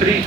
3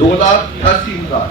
2,88,000,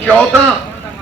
14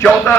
14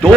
2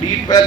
D12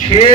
6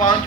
5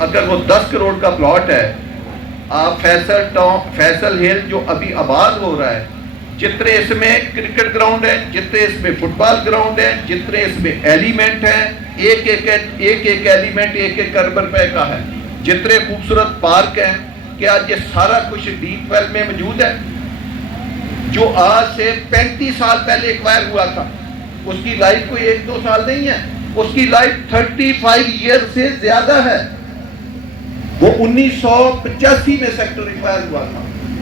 اگر وہ 10 کروڑ کا پلاٹ ہے، آپ فیصل ہل جو ابھی آباد ہو رہا ہے، جتنے اس میں کرکٹ گراؤنڈ ہے، جتنے اس میں فٹ بال گراؤنڈ ہے، جتنے اس میں ایلیمنٹ ہیں، ایک ایلیمنٹ 1 ارب روپے کا ہے، جتنے خوبصورت پارک ہیں، کیا یہ سارا کچھ ڈیپ ویل میں موجود ہے؟ جو آج سے 35 سال پہلے ایکوائر ہوا تھا، اس کی لائف کوئی 1-2 سال نہیں ہے، اس کی لائف 35 ایئر سے زیادہ ہے۔ وہ 1985 میں سیکٹر ایکوائر ہوا تھا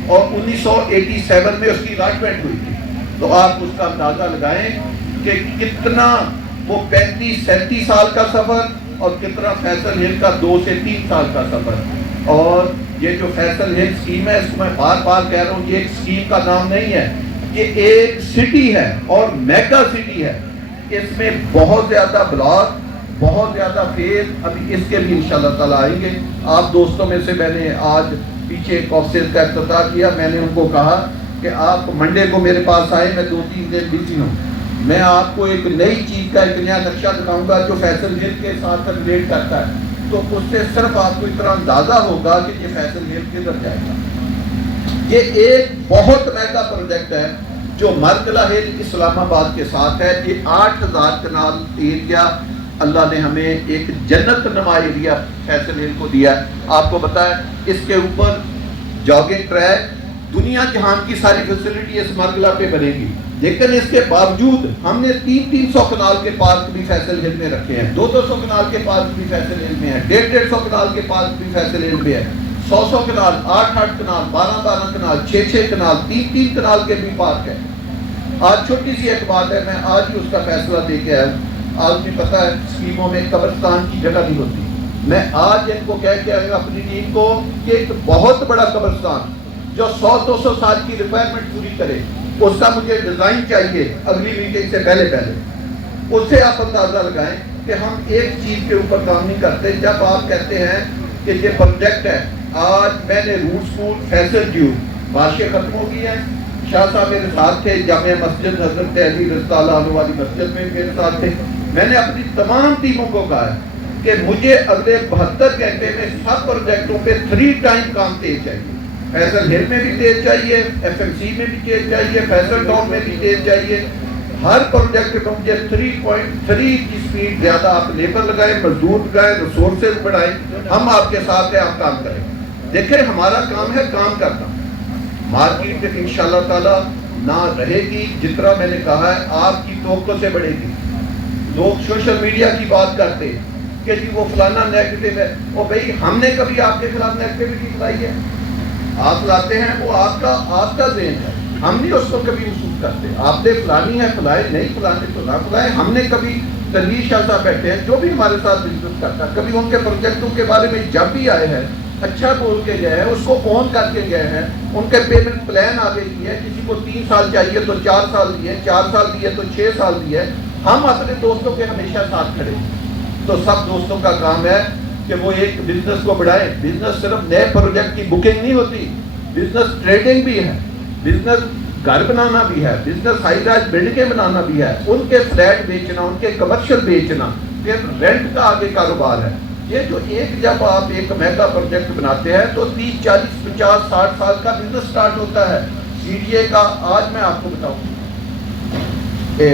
اور 1987 میں اس کی الاٹمنٹ ہوئی تھی۔ تو آپ اس کا اندازہ لگائیں کہ کتنا وہ 35-37 سال کا سفر اور کتنا فیصل ہل کا 2 سے 3 سال کا سفر۔ اور یہ جو فیصل ہل اسکیم ہے، اس کو میں بار بار کہہ رہا ہوں، یہ ایک اسکیم کا نام نہیں ہے، یہ ایک سٹی ہے اور میگا سٹی ہے۔ اس میں بہت زیادہ بلاک، بہت زیادہ فیز، ابھی اس کے بھی انشاءاللہ تعالیٰ آئیں گے۔ آپ دوستوں میں سے میں نے آج پیچھے ایک آفس کا افتتاح کیا، میں نے ان کو کہا کہ آپ منڈے کو میرے پاس آئے، میں 2-3 دن بزی ہوں، میں آپ کو ایک نئی چیز کا ایک نیا نقشہ دکھاؤں گا جو فیصل ہل کے ساتھ ریلیٹ کرتا ہے، تو اس سے صرف آپ کو اتنا اندازہ ہوگا کہ یہ فیصل ہل کدھر جائے گا۔ یہ ایک بہت مہنگا پروجیکٹ ہے جو مرکلہ ہل اسلام آباد کے ساتھ ہے۔ یہ 8000 کنال ایریا اللہ نے ہمیں ایک جنت نما ایریا فیصل ہل کو دیا ہے۔ آپ کو پتا ہے اس کے اوپر جاگنگ ٹریک، دنیا جہان کی ساری فیسلٹی اس مرکلہ پہ بنے گی، لیکن اس کے باوجود ہم نے 300 کنال کے پارک بھی فیصل ہل میں رکھے ہیں، 200 کنال کے پارک بھی فیصل ہل میں ہیں، 150 کنال کے پارک بھی فیصل ہل میں ہے، 100 کنال، 8 کنال، 12 کنال، 6 کنال، 3 کنال کے بھی پارک ہیں۔ آج چھوٹی سی ایک بات ہے، میں آج ہی اس کا فیصلہ دے کے آیا ہوں۔ آج بھی پتا ہے اسکیموں میں قبرستان کی جگہ نہیں ہوتی، میں آج ان کو کہہ کے آیا اپنی ٹیم کو کہ ایک بہت بڑا قبرستان جو 100-200 سال کی ریکوائرمنٹ پوری کرے، اس کا مجھے ڈیزائن چاہیے اگلی میٹنگ سے پہلے۔ اس سے آپ اندازہ لگائیں کہ ہم ایک چیز کے اوپر کام نہیں کرتے۔ جب آپ کہتے ہیں کہ یہ پروجیکٹ ہے، آج میں نے روٹ سکول فیصل ڈیو بارشیں ختم ہو گئی ہیں، شاہ صاحب میرے ساتھ تھے، جامعہ مسجد حضرت علی رضی اللہ عنہ والی مسجد میں میرے ساتھ تھے۔ میں نے اپنی تمام ٹیموں کو کہا ہے کہ مجھے اگلے 72 گھنٹے میں سب پروجیکٹوں پہ 3 ٹائم کام تیز چاہیے۔ فیصل ہل میں بھی تیز چاہیے، ایف ایم سی میں بھی تیز چاہیے، فیصل ٹاؤن میں بھی تیز چاہیے۔ ہر پروجیکٹ پہ مجھے 3.3 کی سپیڈ زیادہ، آپ لیبر لگائیں، مزدور لگائیں، ریسورسز بڑھائیں، ہم آپ کے ساتھ ہیں، آپ کام کریں۔ دیکھیں ہمارا کام ہے کام کرنا۔ مارکیٹ انشاءاللہ تعالی نہ رہے گی، جتنا میں نے کہا ہے آپ کی توقع سے بڑھے گی۔ لوگ سوشل میڈیا کی بات کرتے کہ جی وہ فلانا نیگیٹو ہے، اور بھئی ہم نے کبھی آپ کے خلاف نیگیٹیوٹی فلائی ہے؟ آپ لاتے ہیں وہ آپ کا ذہن ہے، ہم نہیں اس کو کبھی محسوس کرتے۔ آپ نے فلانی ہے فلائے، نہیں فلانے تو نہ فلائے۔ ہم نے کبھی تنویر شاہ صاحب بیٹھے ہیں جو بھی ہمارے ساتھ بزنس کرتا ہے، کبھی ان کے پروجیکٹوں کے بارے میں جب بھی آئے ہیں اچھا بول کے گئے ہیں، اس کو آن کر کے گئے ہیں، ان کے پیمنٹ پلان آگے دیے، کسی کو 3 سال چاہیے تو 4 سال دیے، 4 سال دیے تو 6 سال دیے۔ ہم اپنے دوستوں کے ہمیشہ ساتھ کھڑے۔ تو سب دوستوں کا کام ہے کہ وہ ایک بزنس کو بڑھائیں۔ بزنس صرف نئے پروجیکٹ کی بکنگ نہیں ہوتی، بزنس ٹریڈنگ بھی ہے، بزنس گھر بنانا بھی ہے، بزنس ہائی رائز بلڈنگیں بنانا بھی ہے، ان کے فلیٹ بیچنا، ان کے کمرشل بیچنا، پھر رینٹ کا آگے کاروبار ہے۔ یہ جو جب آپ ایک میگا پروجیکٹ بناتے ہیں تو 30, 40, 50, 60 سال کا بزنس سٹارٹ ہوتا ہے۔ سی ڈی اے کا آج میں آپ کو بتاؤں،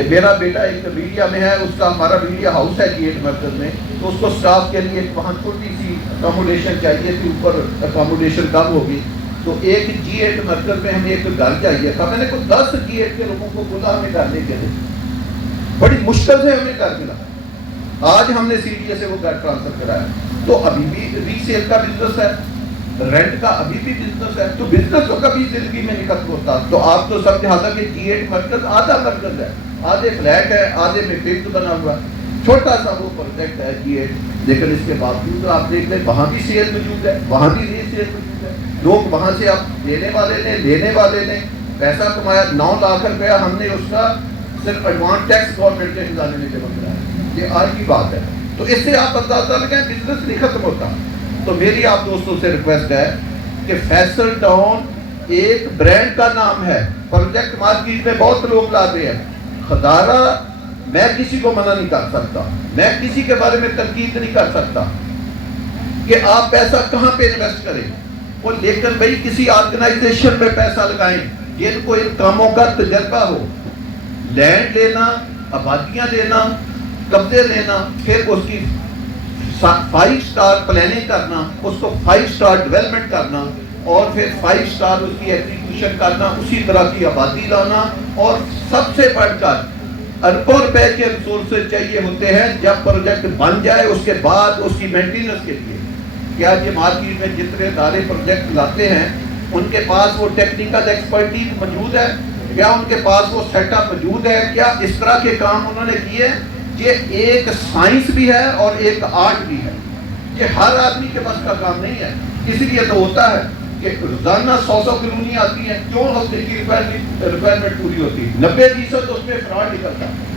میرا بیٹا ایک میڈیا میں ہے، اس کا ہمارا میڈیا ہاؤس ہے G8 مرکز میں، تو اس کو سٹاف کے لیے وہاں چھوٹی سی اکاموڈیشن چاہیے تھی، اوپر اکاموڈیشن کم ہوگی، تو ایک G8 مرکز میں ہمیں ایک گھر چاہیے تھا۔ میں نے کوئی 10 G8 کے لوگوں کو بولا ہمیں گھر لے کے دے، بڑی مشکل سے ہمیں گھر ملا۔ آج ہم نے سی ڈی اے سے وہ گھر ٹرانسفر کرایا۔ تو ابھی بھی ری سیل کا بزنس ہے، رینٹ کا ابھی بھی بزنس ہے، تو بزنس تو کبھی زندگی میں نہیں ختم ہوتا۔ تو آپ تو سب جہاں تک کہ G8 مرکز آدھا مرکز ہے، آدھے فلیٹ ہے، آدھے میں فکس بنا ہوا ہے، چھوٹا سا وہ پروجیکٹ ہے G8، لیکن اس کے باوجود آپ دیکھ لیں وہاں بھی سیل موجود ہے، وہاں بھی ری سیل موجود ہے۔ لوگ وہاں سے آپ لینے والے نے پیسہ کمایا، 9 لاکھ روپیہ ہم نے اس کا صرف ایڈوانس ٹیکس گورنمنٹ کے خزانے میں جمع کرایا۔ یہ آج کی بات ہے۔ تو اس سے آپ اندازہ لگائیں بزنس نہیں ختم ہوتا۔ تو میری آپ دوستوں سے ریکویسٹ ہے کہ فیصل ٹاؤن ایک برانڈ کا نام ہے، پروجیکٹ مارکیٹ میں بہت لوگ لا رہے ہیں، خدارہ میں کسی کو منع نہیں کر سکتا، میں کسی کے بارے میں تنقید نہیں کر سکتا، کہ آپ پیسہ کہاں پہ انویسٹ کریں، اور لیکن بھائی کسی آرگنائزیشن میں پیسہ لگائیں جن کو ان کاموں کا تجربہ ہو، لینڈ لینا، آبادیاں لینا، قبضے لینا، پھر اس کی 5 سٹار پلاننگ کرنا، اس کو 5 سٹار ڈیولپمنٹ کرنا، اور پھر 5 سٹار اس کی ایگزیکیوشن کرنا، اسی طرح کی آبادی لانا، اور سب سے بڑھ کر اربوں روپے کے ریسورسز چاہیے ہوتے ہیں جب پروجیکٹ بن جائے اس کے بعد اس کی مینٹیننس کے لیے۔ کیا یہ مارکیٹ میں جتنے ادارے پروجیکٹ لاتے ہیں ان کے پاس وہ ٹیکنیکل ایکسپرٹیز موجود ہے؟ کیا ان کے پاس وہ سیٹ اپ موجود ہے؟ کیا اس طرح کے کام انہوں نے کیے؟ یہ ایک سائنس بھی ہے اور ایک آرٹ بھی ہے، یہ ہر آدمی کے بس کا کام نہیں ہے۔ اسی لیے تو ہوتا ہے کہ روزانہ 100 کلونی آتی ہیں، کیوں ہفتے کی ریکوائرمنٹ پوری ہوتی ہے؟ 90% اس میں فراڈ نکلتا ہے۔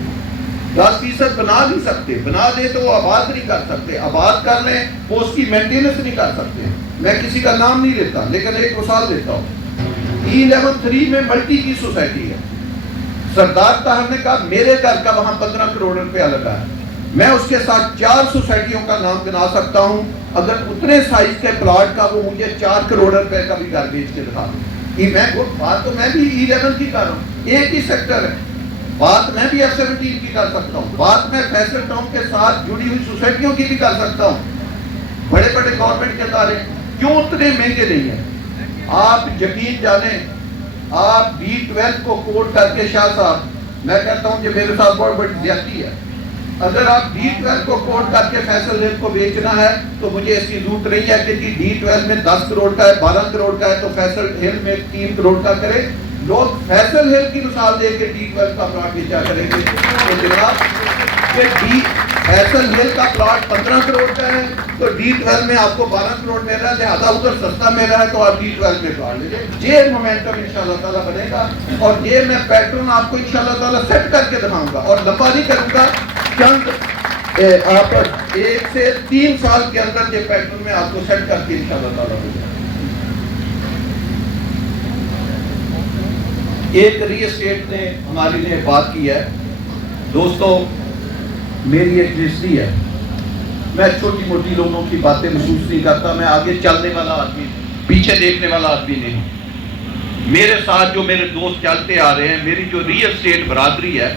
10% بنا نہیں سکتے، بنا دے تو وہ آباد نہیں کر سکتے، آباد کر لیں وہ اس کی مینٹیننس نہیں کر سکتے۔ میں کسی کا نام نہیں لیتا لیکن ایک مثال دیتا ہوں۔ E11 میں ملٹی کی سوسائٹی ہے، سردار طاہر نے کہا میرے گھر کا وہاں 15 کروڑ روپیہ لگا ہے، میں اس کے ساتھ 4 سوسائٹیوں کا نام گنا سکتا ہوں، اگر اتنے سائز کے پلاٹ کا وہ مجھے 4 کروڑ روپے کا بھی گھر بیچ کے دکھا دوں۔ بات تو میں بھی E11 کی کر رہا ہوں، ایک ہی سیکٹر ہے، بات میں بھی F17 کی کر سکتا ہوں، بات میں فیصل ٹاؤن کے ساتھ جڑی ہوئی سوسائٹیوں کی بھی کر سکتا ہوں۔ بڑے بڑے گورنمنٹ کے ادارے کیوں اتنے مہنگے نہیں ہیں؟ آپ یقین جانیں، آپ D12 کو کوٹ کر کے شاہ صاحب، میں کہتا ہوں کہ میرے ساتھ بہت بڑی زیادتی ہے، اگر آپ D12 کو کوٹ کر کے فیصل ہل کو بیچنا ہے تو مجھے اس کی ضرورت نہیں ہے کہ D12 میں 10 کروڑ کا ہے، 12 کروڑ کا ہے تو فیصل ہل میں 3 کروڑ کا کرے۔ لوگ فیصل ہل کی مثال دے کے D12 کا پلاٹ بیچا کریں گے تو جناب کہ فیصل ہل کا پلاٹ 15 کروڑ کا ہے تو D12 میں آپ کو 12 کروڑ مل رہا ہے، لہٰذا ادھر سستا مل رہا ہے تو آپ D12 میں پلاٹ لے لیں۔ یہ مومنٹم انشاءاللہ تعالیٰ بنے گا، اور یہ میں پیٹرن آپ کو انشاءاللہ تعالیٰ سیٹ کر کے دکھاؤں گا، اور لمبا نہیں کروں گا، چند آپ 1 سے 3 سال کے اندر یہ پیٹرن میں آپ کو سیٹ کر کے انشاءاللہ تعالیٰ ہو جائے۔ ایک ری اسٹیٹ نے ہمارے لیے بات کی ہے، دوستو میری ایک رجسٹری ہے، میں چھوٹی موٹی لوگوں کی باتیں محسوس نہیں کرتا، میں آگے چلنے والا آدمی، پیچھے دیکھنے والا آدمی نہیں ہوں۔ میرے ساتھ جو میرے دوست چلتے آ رہے ہیں، میری جو ری اسٹیٹ برادری ہے،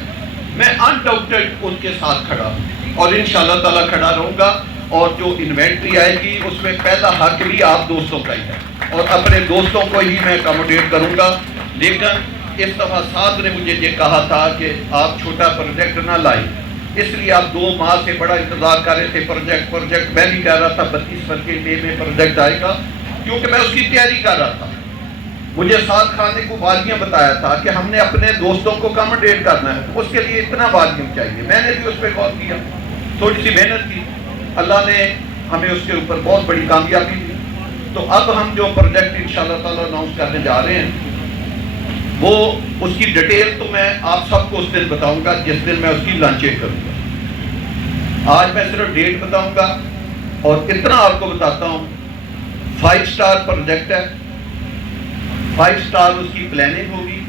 میں انڈاؤٹڈ ان کے ساتھ کھڑا ہوں اور انشاءاللہ تعالیٰ کھڑا رہوں گا، اور جو انوینٹری آئے گی اس میں پہلا حق بھی آپ دوستوں کا ہی ہے، اور اپنے دوستوں کو ہی میں اکاموڈیٹ کروں گا۔ لیکن اس دفعہ صاحب نے مجھے یہ کہا تھا کہ آپ چھوٹا پروجیکٹ نہ لائیں، اس لیے آپ 2 ماہ سے بڑا انتظار کر رہے تھے پروجیکٹ میں بھی کہہ رہا تھا 32 کے میں پروجیکٹ آئے گا، کیونکہ میں اس کی تیاری کر رہا تھا۔ مجھے ساتھ خان نے کو والیوم بتایا تھا کہ ہم نے اپنے دوستوں کو اکاموڈیٹ کرنا ہے، اس کے لیے اتنا والیوم چاہیے، میں نے بھی اس پہ غور کیا، تھوڑی سی محنت کی، اللہ نے ہمیں اس کے اوپر بہت بڑی کامیابی دی۔ تو اب ہم جو پروجیکٹ انشاءاللہ تعالیٰ اناؤنس کرنے جا رہے ہیں وہ اس کی ڈیٹیل تو میں آپ سب کو اس دن بتاؤں گا جس دن میں اس کی لانچنگ کروں گا۔ آج میں صرف ڈیٹ بتاؤں گا، اور اتنا آپ کو بتاتا ہوں، 5 سٹار پروجیکٹ ہے، 5 سٹار اس کی پلاننگ ہوگی،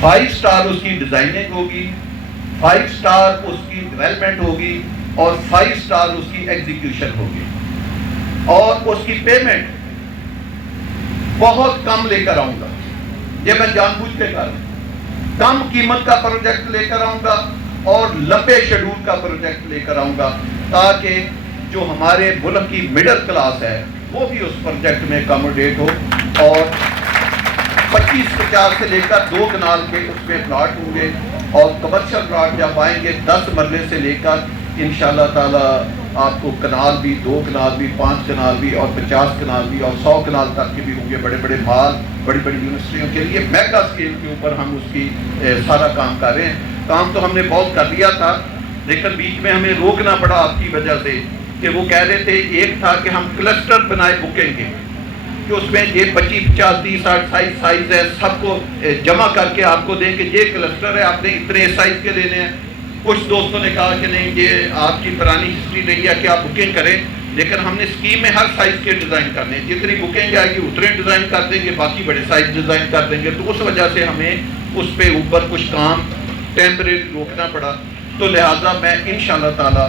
5 سٹار اس کی ڈیزائننگ ہوگی، 5 سٹار اس کی ڈیولپمنٹ ہوگی، اور 5 سٹار اس کی ایگزیکیوشن ہوگی، اور اس کی پیمنٹ بہت کم لے کر آؤں گا۔ یہ میں جان بوجھ کے کر رہا ہوں، کم قیمت کا پروجیکٹ لے کر آؤں گا اور لمبے شیڈول کا پروجیکٹ لے کر آؤں گا، تاکہ جو ہمارے ملک کی مڈل کلاس ہے وہ بھی اس پروجیکٹ میں اکاموڈیٹ ہو، اور 25-50 سے لے کر 2 کنال کے اس میں پلاٹ ہوں گے، اور کمرشل پلاٹ جب آئیں گے 10 مرلے سے لے کر انشاءاللہ تعالیٰ آپ کو کنال بھی، 2 کنال بھی، 5 کنال بھی، اور 50 کنال بھی، اور 100 کنال تک کے بھی ہوں گے، بڑے بڑے مال، بڑی بڑی یونیورسٹیوں کے لیے میگا اسکیل کے اوپر ہم اس کی سارا کام کر رہے ہیں۔ کام تو ہم نے بہت کر لیا تھا، لیکن بیچ میں ہمیں روکنا پڑا آپ کی وجہ سے، کہ وہ کہہ رہے تھے، ایک تھا کہ ہم کلسٹر بنائے بکنگ کے، کہ اس میں یہ 25, 50, 30, 60 سائز ہے، سب کو جمع کر کے آپ کو دیں کہ یہ کلسٹر ہے، آپ نے اتنے سائز کے لینے ہیں۔ کچھ دوستوں نے کہا کہ نہیں، یہ آپ کی پرانی ہسٹری نہیں ہے کہ آپ بکنگ کریں، لیکن ہم نے اسکیم میں ہر سائز کے ڈیزائن کرنے ہیں، جتنی بکنگ آئے گی اتنے ڈیزائن کر دیں گے، باقی بڑے سائز ڈیزائن کر دیں گے۔ تو اس وجہ سے ہمیں اس پہ اوپر کچھ کام ٹیمپریری روکنا پڑا، تو لہٰذا میں انشاءاللہ تعالیٰ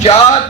4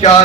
4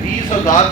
20,000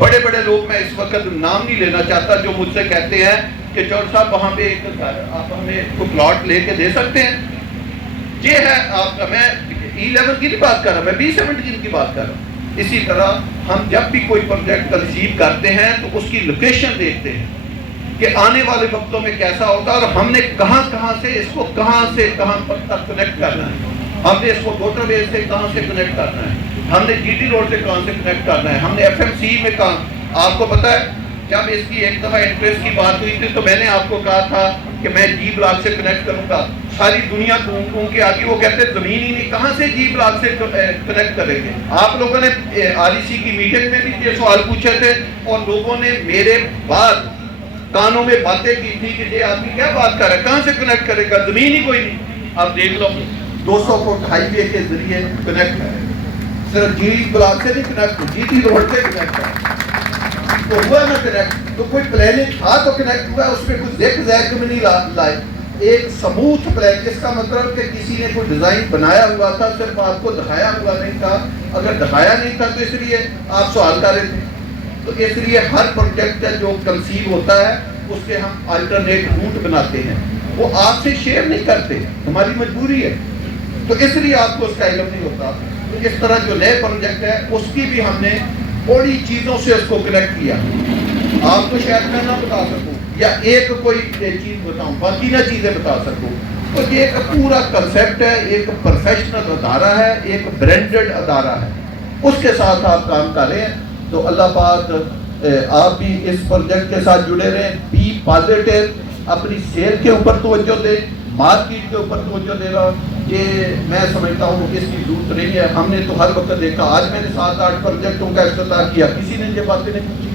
بڑے بڑے لوگ، میں اس وقت نام نہیں لینا چاہتا، جو مجھ سے کہتے ہیں کہ چور صاحب وہاں پہ ایک آپ ہمیں کوئی پلاٹ لے کے دے سکتے ہیں. یہ ہے آپ کا، میں E11 کی نہیں بات کر رہا، میں B17 کی بات کر رہا ہوں. اسی طرح ہم جب بھی کوئی پروجیکٹ کنسیو کرتے ہیں تو اس کی لوکیشن دیکھتے ہیں کہ آنے والے وقتوں میں کیسا ہوگا، اور ہم نے کہاں سے اس کو کہاں تک کنیکٹ کرنا ہے. ہم نے اس کو موٹر وے سے کہاں سے کنیکٹ کرنا ہے، ہم نے GT روڈ سے کہاں سے کنیکٹ کرنا ہے، ہم نے FMC میں کہاں. آپ کو پتا ہے جب اس کی ایک دفعہ انٹرسٹ کی بات ہوئی تھی تو میں نے آپ کو کہا تھا کہ میں G بلاک سے کنیکٹ کروں گا. ساری دنیا گھوم کے آگی، وہ کہتے ہیں زمین ہی نہیں، کہاں سے G بلاک سے کنیکٹ کریں گے. آپ لوگوں نے REC کی میٹنگ میں بھی یہ سوال پوچھے تھے، اور لوگوں نے میرے بعد کانوں میں باتیں کی تھی کہ یہ آدمی کیا بات کر رہا ہے، کہاں سے کنیکٹ کرے گا، زمین ہی کوئی نہیں. آپ دیکھ لو 200 فٹ ہائی وے کے ذریعے کنیکٹ کرے، صرف G بلاک سے نہیں کنیکٹ، GT روڈ سے کنیکٹ کرے تو ہوا نا کنیکٹ. تو کوئی پلاننگ تھا تو کنیکٹ ہوا، اس میں کچھ زیک زیک میں نہیں لائے، ایک سموتھ پلان. اس کا مطلب کہ کسی نے کوئی ڈیزائن بنایا ہوا تھا، صرف آپ کو دکھایا ہوا نہیں تھا. اگر دکھایا نہیں تھا تو اس لیے آپ سوال کر رہے تھے. تو اس لیے ہر پروجیکٹ جو کنسیو ہوتا ہے اس کے ہم الٹرنیٹ روٹ بناتے ہیں، وہ آپ سے شیئر نہیں کرتے، ہماری مجبوری ہے. تو اس لیے آپ کو اس کا علم نہیں ہوتا. تو اس طرح جو نئے پروجیکٹ ہے اس کی بھی ہم نے بڑی چیزوں سے اس کو کنیکٹ کیا. آپ کو شاید میں نہ بتا سکوں یا ایک کوئی چیز بتاؤں، باقی نہ چیزیں بتا سکوں. تو یہ ایک پورا کنسیپٹ ہے، ایک پروفیشنل ادارہ ہے، ایک برانڈڈ ادارہ ہے، اس کے ساتھ آپ کام کر رہے ہیں. تو اللہ پاک آپ بھی اس پروجیکٹ کے ساتھ جڑے رہیں. بی پازیٹیو، اپنی سیل کے اوپر توجہ دیں، مارکیٹ کے اوپر توجہ دے رہا. یہ میں سمجھتا ہوں اس کی ضرورت نہیں ہے. ہم نے تو ہر وقت دیکھا، آج میں نے 7-8 پروجیکٹوں کا افتتاح کیا، کسی نے یہ باتیں نہیں پوچھی.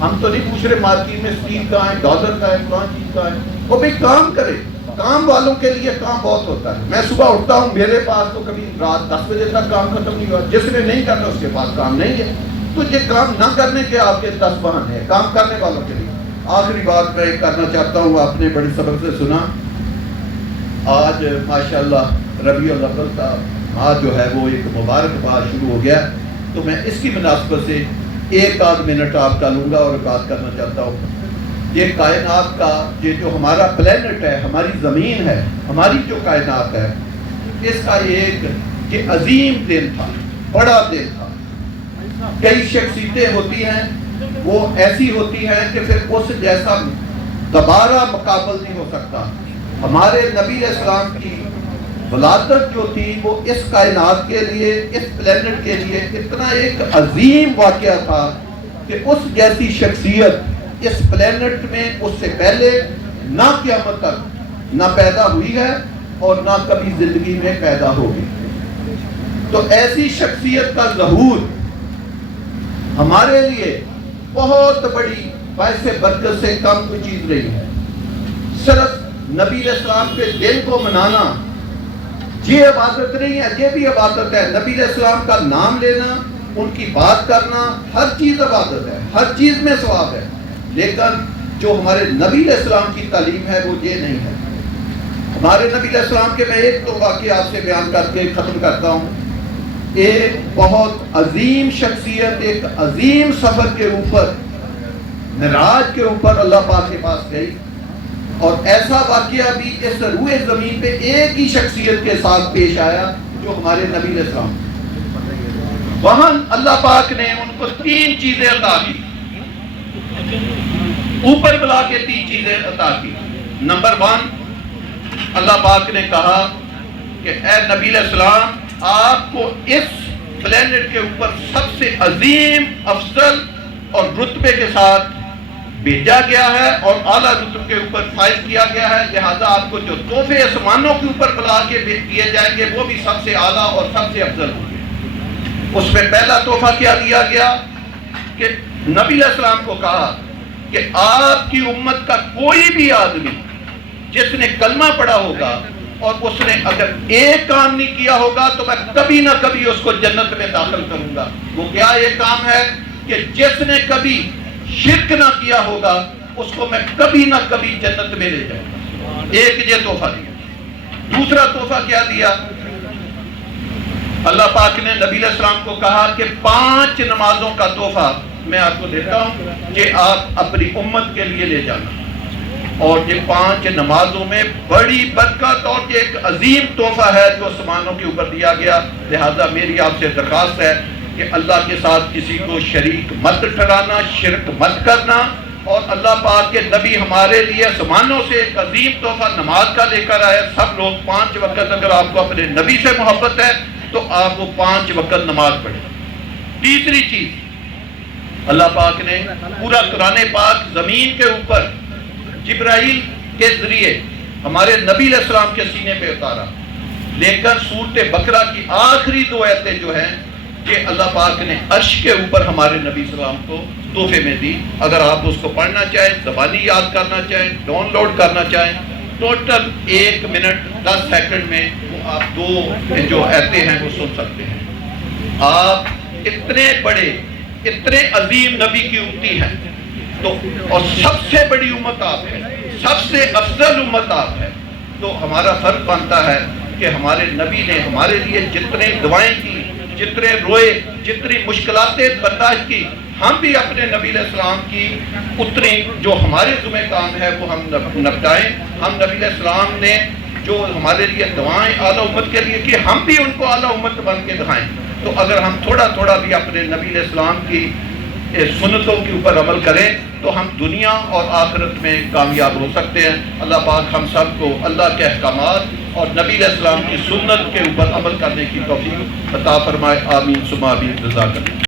ہم تو نہیں پوچھ رہے مارکیٹ میں اسٹیل کہاں ہے، ڈالر کا ہے، فلاں چیز کا ہے. وہ بھی کام کرے، کام والوں کے لیے کام بہت ہوتا ہے. میں صبح اٹھتا ہوں، میرے پاس تو کبھی رات 10 بجے تک کام ختم نہیں ہوا. جس نے نہیں کرنا اس کے پاس کام نہیں ہے. تو یہ کام نہ کرنے کے آپ کے 10 بہانے ہیں، کام کرنے والوں کے لیے. آخری بات میں کرنا چاہتا ہوں، آپ نے بڑی صبر سے سنا. آج ماشاءاللہ ربیع الاول کا ماہ جو ہے وہ ایک مبارک ماہ شروع ہو گیا. تو میں اس کی مناسبت سے 1-8 منٹ آپ کا لوں گا اور بات کرنا چاہتا ہوں. یہ کائنات کا، یہ جو ہمارا پلینٹ ہے، ہماری زمین ہے، ہماری جو کائنات ہے، اس کا ایک عظیم دن تھا، بڑا دن تھا. کئی شخصیتیں ہوتی ہیں، وہ ایسی ہوتی ہیں کہ پھر اس جیسا دوبارہ مقابل نہیں ہو سکتا. ہمارے نبی علیہ السلام کی ولادت جو تھی وہ اس کائنات کے لیے، اس پلینٹ کے لیے اتنا ایک عظیم واقعہ تھا کہ اس جیسی شخصیت اس پلینٹ میں اس سے پہلے نہ قیامت تک نہ پیدا ہوئی ہے اور نہ کبھی زندگی میں پیدا ہوگی. تو ایسی شخصیت کا ظہور ہمارے لیے بہت بڑی باعث برکت سے کم کوئی چیز نہیں ہے. صرف نبی علیہ السلام کے دن کو منانا یہ عبادت نہیں ہے، یہ بھی عبادت ہے. نبی علیہ السلام کا نام لینا، ان کی بات کرنا، ہر چیز عبادت ہے، ہر چیز میں ثواب ہے. لیکن جو ہمارے نبی علیہ السلام کی تعلیم ہے وہ یہ نہیں ہے. ہمارے نبی علیہ السلام کے میں ایک تو واقعہ آپ سے بیان کر کے ختم کرتا ہوں. ایک بہت عظیم شخصیت ایک عظیم سفر کے اوپر، معراج کے اوپر اللہ پاک کے پاس گئی، اور ایسا واقعہ بھی اس روئے زمین پہ ایک ہی شخصیت کے ساتھ پیش آیا جو ہمارے نبی علیہ السلام. وہاں اللہ پاک نے ان کو 3 چیزیں عطا کی، اوپر بلا کے 3 چیزیں عطا کی. نمبر 1، اللہ پاک نے کہا کہ اے نبی علیہ السلام، آپ کو اس پلینٹ کے اوپر سب سے عظیم، افضل اور رتبے کے ساتھ بھیجا گیا ہے اور اعلیٰ رتبے کے اوپر فائز کیا گیا ہے. لہذا آپ کو جو تحفے آسمانوں کے اوپر بلا کے دیے جائیں گے وہ بھی سب سے اعلیٰ اور سب سے افضل ہوں گے. اس میں پہلا تحفہ کیا دیا گیا کہ نبی علیہ السلام کو کہا کہ آپ کی امت کا کوئی بھی آدمی جس نے کلمہ پڑھا ہوگا اور اس نے اگر ایک کام نہیں کیا ہوگا تو میں کبھی نہ کبھی اس کو جنت میں داخل کروں گا. وہ کیا یہ کام ہے کہ جس نے کبھی شرک نہ کیا ہوگا اس کو میں کبھی نہ کبھی جنت میں لے جاؤں گا. ایک یہ تحفہ دیا. دوسرا تحفہ کیا دیا؟ اللہ پاک نے نبی علیہ السلام کو کہا کہ 5 نمازوں کا تحفہ میں آپ کو دیتا ہوں کہ آپ اپنی امت کے لیے لے جانا، اور یہ 5 نمازوں میں بڑی برکت اور یہ ایک عظیم تحفہ ہے جو آسمانوں کے اوپر دیا گیا۔ لہذا میری آپ سے درخواست ہے کہ اللہ کے ساتھ کسی کو شریک مت ٹھہرانا، شرک مت کرنا، اور اللہ پاک کے نبی ہمارے لیے آسمانوں سے ایک عظیم تحفہ نماز کا لے کر آئے۔ سب لوگ 5 وقت، اگر آپ کو اپنے نبی سے محبت ہے تو آپ وہ 5 وقت نماز پڑھیں۔ تیسری چیز، اللہ پاک نے پورا قرآن پاک زمین کے اوپر جبرائیل کے ذریعے ہمارے نبی علیہ السلام کے سینے پہ اتارا، لیکن سورۃ بقرہ کی آخری 2 آیتیں جو ہیں کہ اللہ پاک نے عرش کے اوپر ہمارے نبی صلی اللہ علیہ وسلم کو تحفے میں دی۔ اگر آپ اس کو پڑھنا چاہیں، زبانی یاد کرنا چاہیں، ڈاؤن لوڈ کرنا چاہیں، ٹوٹل 1 منٹ 10 سیکنڈ میں وہ آپ 2 جو آیتیں ہیں وہ سن سکتے ہیں۔ آپ اتنے بڑے، اتنے عظیم نبی کی امتی ہیں، تو اور سب سے بڑی امت آپ ہے، سب سے افضل امت آپ ہے، تو ہمارا فرض بنتا ہے کہ ہمارے نبی نے ہمارے لیے جتنے دعائیں کی، جتنے روئے، جتنی مشکلاتیں برداشت کی، ہم بھی اپنے نبی علیہ السلام کی اتنی جو ہمارے ذمہ کام ہے وہ ہم نپٹائیں۔ ہم نبی علیہ السلام نے جو ہمارے لیے دعائیں اعلیٰ امت کے لیے کی، ہم بھی ان کو اعلیٰ امت بن کے دکھائیں۔ تو اگر ہم تھوڑا تھوڑا بھی اپنے نبی علیہ السلام کی سنتوں کے اوپر عمل کریں تو ہم دنیا اور آخرت میں کامیاب ہو سکتے ہیں۔ اللہ پاک ہم سب کو اللہ کے احکامات اور نبی علیہ السلام کی سنت کے اوپر عمل کرنے کی توفیق عطا فرمائے۔ آمین ثم آمین۔ جزاک اللہ۔